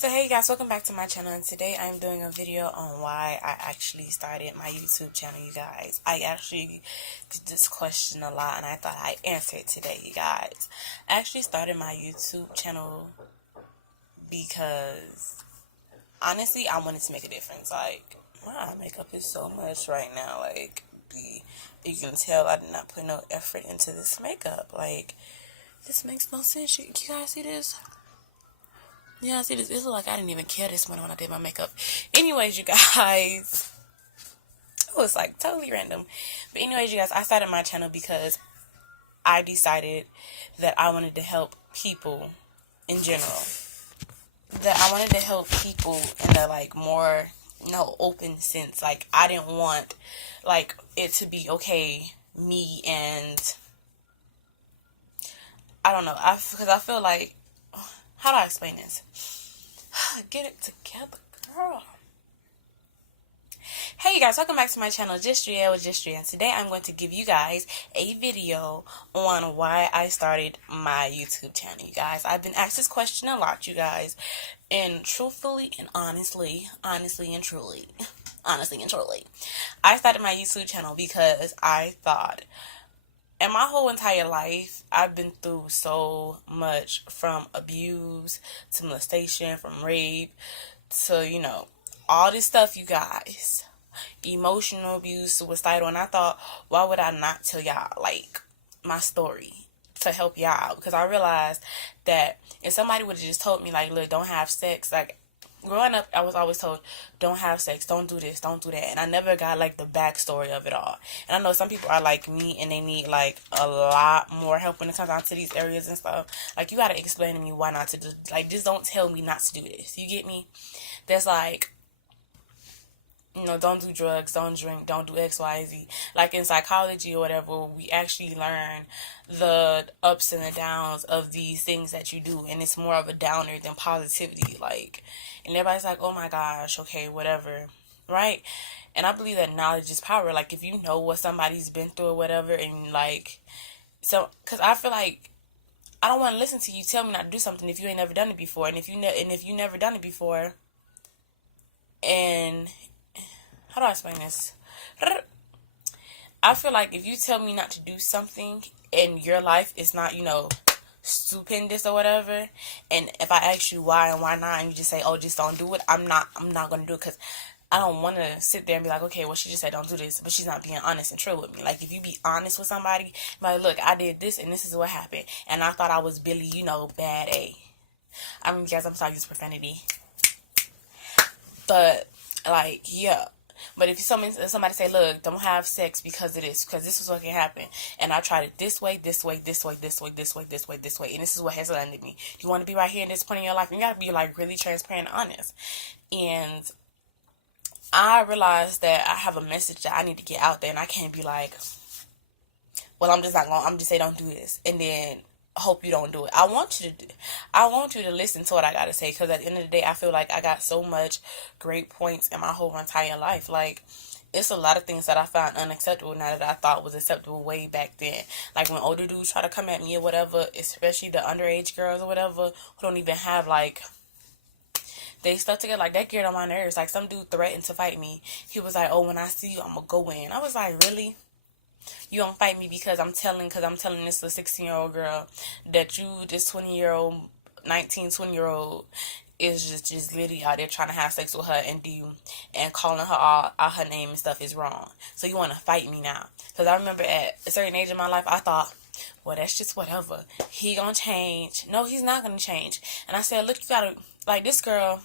So hey guys, welcome back to my channel, and today I'm doing a video on why I actually started my YouTube channel, you guys. I actually get this question a lot and I thought I'd answer it today, you guys. I actually started my YouTube channel because honestly I wanted to make a difference. Like, my makeup is so much right now, like you can tell I did not put no effort into this makeup. Like, this makes no sense. You guys see this? Yeah, see, this look like I didn't even care this morning when I did my makeup. Anyways, you guys, it was like totally random. But anyways, you guys, I started my channel because I decided that I wanted to help people in general. That I wanted to help people in the like more, open sense. Like, I didn't want like it to be okay, me and I don't know. Because I feel like, how do I explain this? Get it together, girl. Hey you guys, welcome back to my channel, Justria with Justria, and today I'm going to give you guys a video on why I started my YouTube channel, you guys. I've been asked this question a lot, you guys, and truthfully and honestly and truly, I started my YouTube channel because I thought, in my whole entire life, I've been through so much, from abuse to molestation, from rape to, all this stuff, you guys. Emotional abuse, suicidal, and I thought, why would I not tell y'all, like, my story to help y'all out? Because I realized that if somebody would have just told me, like, look, don't have sex, like, growing up, I was always told, don't have sex, don't do this, don't do that. And I never got, like, the backstory of it all. And I know some people are like me and they need, like, a lot more help when it comes down to these areas and stuff. Like, you got to explain to me why not to do, like, just don't tell me not to do this. You get me? That's like, don't do drugs, don't drink, don't do X, Y, Z. Like, in psychology or whatever, we actually learn the ups and the downs of these things that you do. And it's more of a downer than positivity. Like, and everybody's like, oh my gosh, okay, whatever. Right? And I believe that knowledge is power. Like, if you know what somebody's been through or whatever, and like, so, because I feel like I don't want to listen to you tell me not to do something if you ain't never done it before. And if you never done it before, and how do I explain this? I feel like if you tell me not to do something and your life is not, stupendous or whatever, and if I ask you why and why not, and you just say, oh, just don't do it, I'm not going to do it, because I don't want to sit there and be like, okay, well, she just said don't do this, but she's not being honest and true with me. Like, if you be honest with somebody, like, look, I did this and this is what happened, and I thought I was Billy, bad A. I mean, guys, I'm sorry, use profanity. But, like, yeah. But if somebody say, look, don't have sex because of this, because this is what can happen, and I tried it this way, this way, this way, this way, this way, this way, this way, and this is what has landed me. You want to be right here in this point in your life, you got to be, like, really transparent and honest. And I realized that I have a message that I need to get out there, and I can't be like, well, I'm just say don't do this, and then hope you don't do it. I want you to listen to what I gotta say, because at the end of the day, I feel like I got so much great points in my whole entire life. Like, it's a lot of things that I found unacceptable now that I thought was acceptable way back then. Like, when older dudes try to come at me or whatever, especially the underage girls or whatever, who don't even have, like, they stuck together, like, that, get on my nerves. Like, some dude threatened to fight me. He was like, oh, when I see you, I'm gonna go in. I was like, really? You don't fight me because I'm telling this 16-year-old girl that this 20-year-old, 20-year-old is just literally out there trying to have sex with her and calling her out her name and stuff is wrong. So you want to fight me now? Because I remember at a certain age in my life, I thought, well, that's just whatever. He gonna change. No, he's not gonna change. And I said, look, you gotta, like, this girl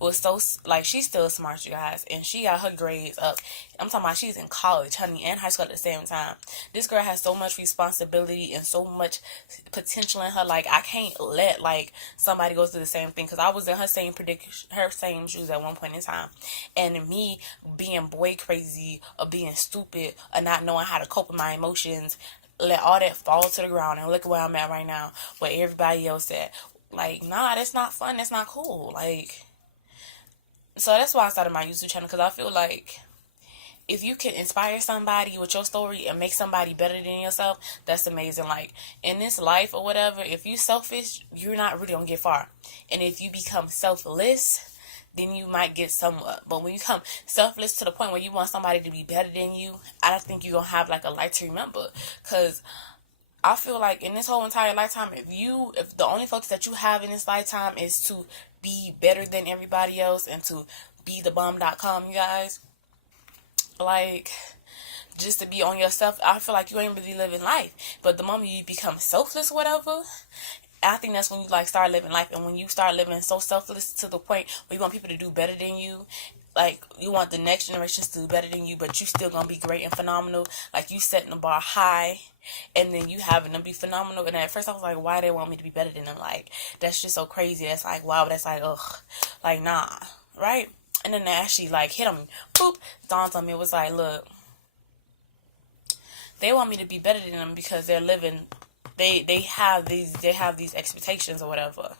was so, like, she's still smart, you guys, and she got her grades up. I'm talking about she's in college, honey, and high school at the same time. This girl has so much responsibility and so much potential in her. Like, I can't let, like, somebody go through the same thing, because I was in her same shoes at one point in time, and me being boy crazy or being stupid or not knowing how to cope with my emotions, let all that fall to the ground, and look where I'm at right now, where everybody else at. Like, nah, that's not fun, that's not cool. Like, so that's why I started my YouTube channel, because I feel like if you can inspire somebody with your story and make somebody better than yourself, that's amazing. Like, in this life or whatever, if you selfish, you're not really gonna get far. And if you become selfless, then you might get somewhat. But when you come selfless to the point where you want somebody to be better than you, I don't think you're gonna have like a life to remember. Because I feel like in this whole entire lifetime, if the only focus that you have in this lifetime is to be better than everybody else and to be the bomb.com, you guys, like, just to be on yourself, I feel like you ain't really living life. But the moment you become selfless, whatever, I think that's when you like start living life. And when you start living so selfless to the point where you want people to do better than you, like you want the next generations to do better than you, but you still gonna be great and phenomenal. Like, you setting the bar high, and then you having them be phenomenal. And at first I was like, why they want me to be better than them? Like, that's just so crazy. That's like, wow, that's like, ugh, like, nah, right? And then they actually like hit on me, boop, dawned on me. It was like, look, they want me to be better than them because they're living, they have these expectations or whatever.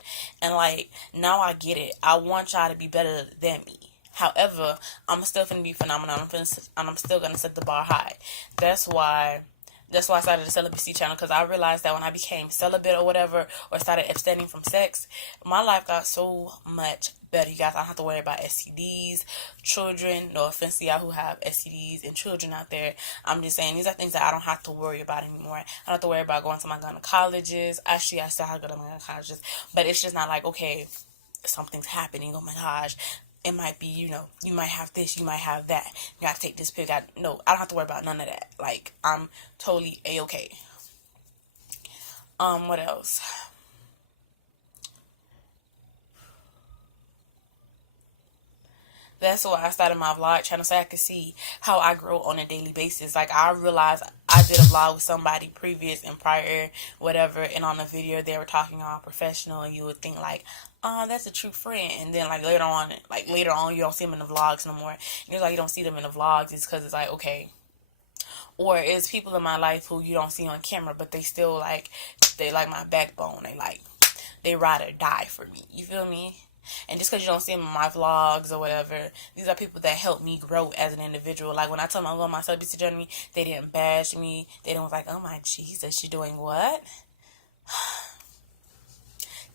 And like, now I get it. I want y'all to be better than me. However, I'm still gonna be phenomenal. I'm still gonna set the bar high. That's why I started the Celibacy Channel, because I realized that when I became celibate or whatever, or started abstaining from sex, my life got so much better, you guys. I don't have to worry about STDs, children. No offense to y'all who have STDs and children out there. I'm just saying, these are things that I don't have to worry about anymore. I don't have to worry about going to my gynecologists. Actually, I still have to go to my gynecologist, but it's just not like, okay, something's happening, oh my gosh. It might be, you might have this, you might have that. You gotta take this pill. No, I don't have to worry about none of that. Like, I'm totally A-okay. What else? That's why I started my vlog channel, so I could see how I grow on a daily basis. Like, I realized I did a vlog with somebody previous and prior, whatever, and on the video they were talking all professional, and you would think like, oh, that's a true friend. And then like later on you don't see them in the vlogs no more. And it's like you don't see them in the vlogs. It's because it's like, okay. Or it's people in my life who you don't see on camera, but they still like, they like my backbone. They ride or die for me. You feel me? And just because you don't see them in my vlogs or whatever, these are people that help me grow as an individual. Like, when I told them I'm going on my celibacy journey, they didn't bash me. They didn't was like, oh my Jesus, you doing what?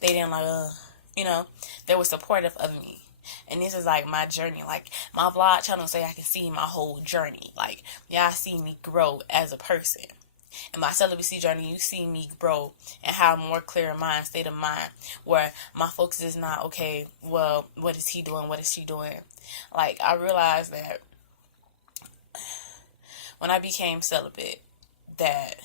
They didn't like, they were supportive of me. And this is like my journey. Like, my vlog channel say I can see my whole journey. Like, y'all see me grow as a person. In my celibacy journey, you see me grow and have a more clear mind, state of mind, where my focus is not, okay, well, what is he doing? What is she doing? Like, I realized that when I became celibate, that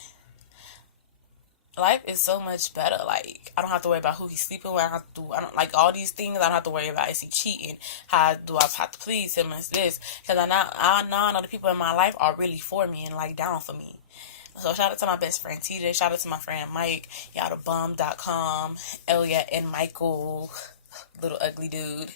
life is so much better. Like, I don't have to worry about who he's sleeping with. I don't like all these things. I don't have to worry about, is he cheating? How do I have to please him? And this, because I know the people in my life are really for me and like down for me. So shout out to my best friend TJ. Shout out to my friend Mike. Y'all the bum.com. Elliot and Michael. Little ugly dude.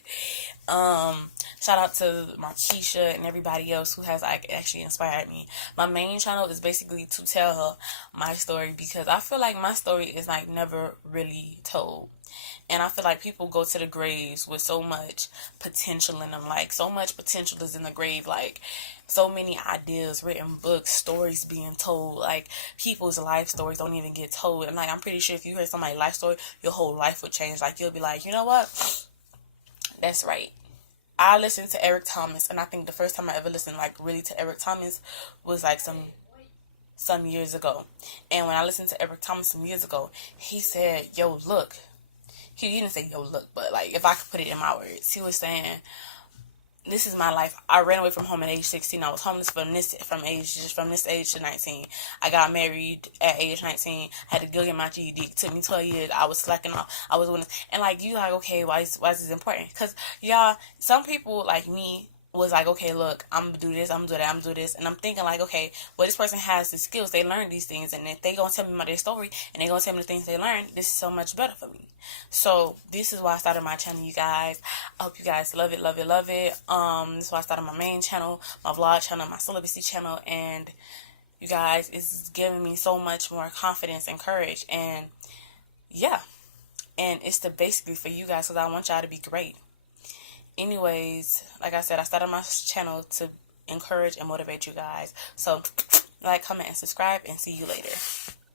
Shout out to Markeisha and everybody else who has like actually inspired me. My main channel is basically to tell her my story, because I feel like my story is like never really told. And I feel like people go to the graves with so much potential in them. Like, so much potential is in the grave. Like, so many ideas, written books, stories being told. Like, people's life stories don't even get told. And like, I'm pretty sure if you heard somebody's life story, your whole life would change. Like, you'll be like, you know what? That's right. I listened to Eric Thomas, and I think the first time I ever listened like really to Eric Thomas was like some years ago. And when I listened to Eric Thomas some years ago, he said, yo, look. He didn't say, yo, look, but like, if I could put it in my words, he was saying, this is my life. I ran away from home at age 16. I was homeless from this age to 19. I got married at age 19. I had to go get my GED. It took me 12 years. I was slacking off. I was winning. And like, you like, okay, why is this important? Because y'all, some people like me was like, okay, look, I'm gonna do this, I'm gonna do that, I'm gonna do this. And I'm thinking like, okay, well, this person has the skills, they learned these things, and if they gonna tell me about their story and they gonna tell me the things they learned, this is so much better for me. So this is why I started my channel, you guys. I hope you guys love it, love it, love it. This is why I started my main channel, my vlog channel, my celibacy channel, and you guys, it's giving me so much more confidence and courage. And yeah, and it's basically for you guys, because I want y'all to be great. Anyways, like I said, I started my channel to encourage and motivate you guys. So like, comment, and subscribe, and see you later.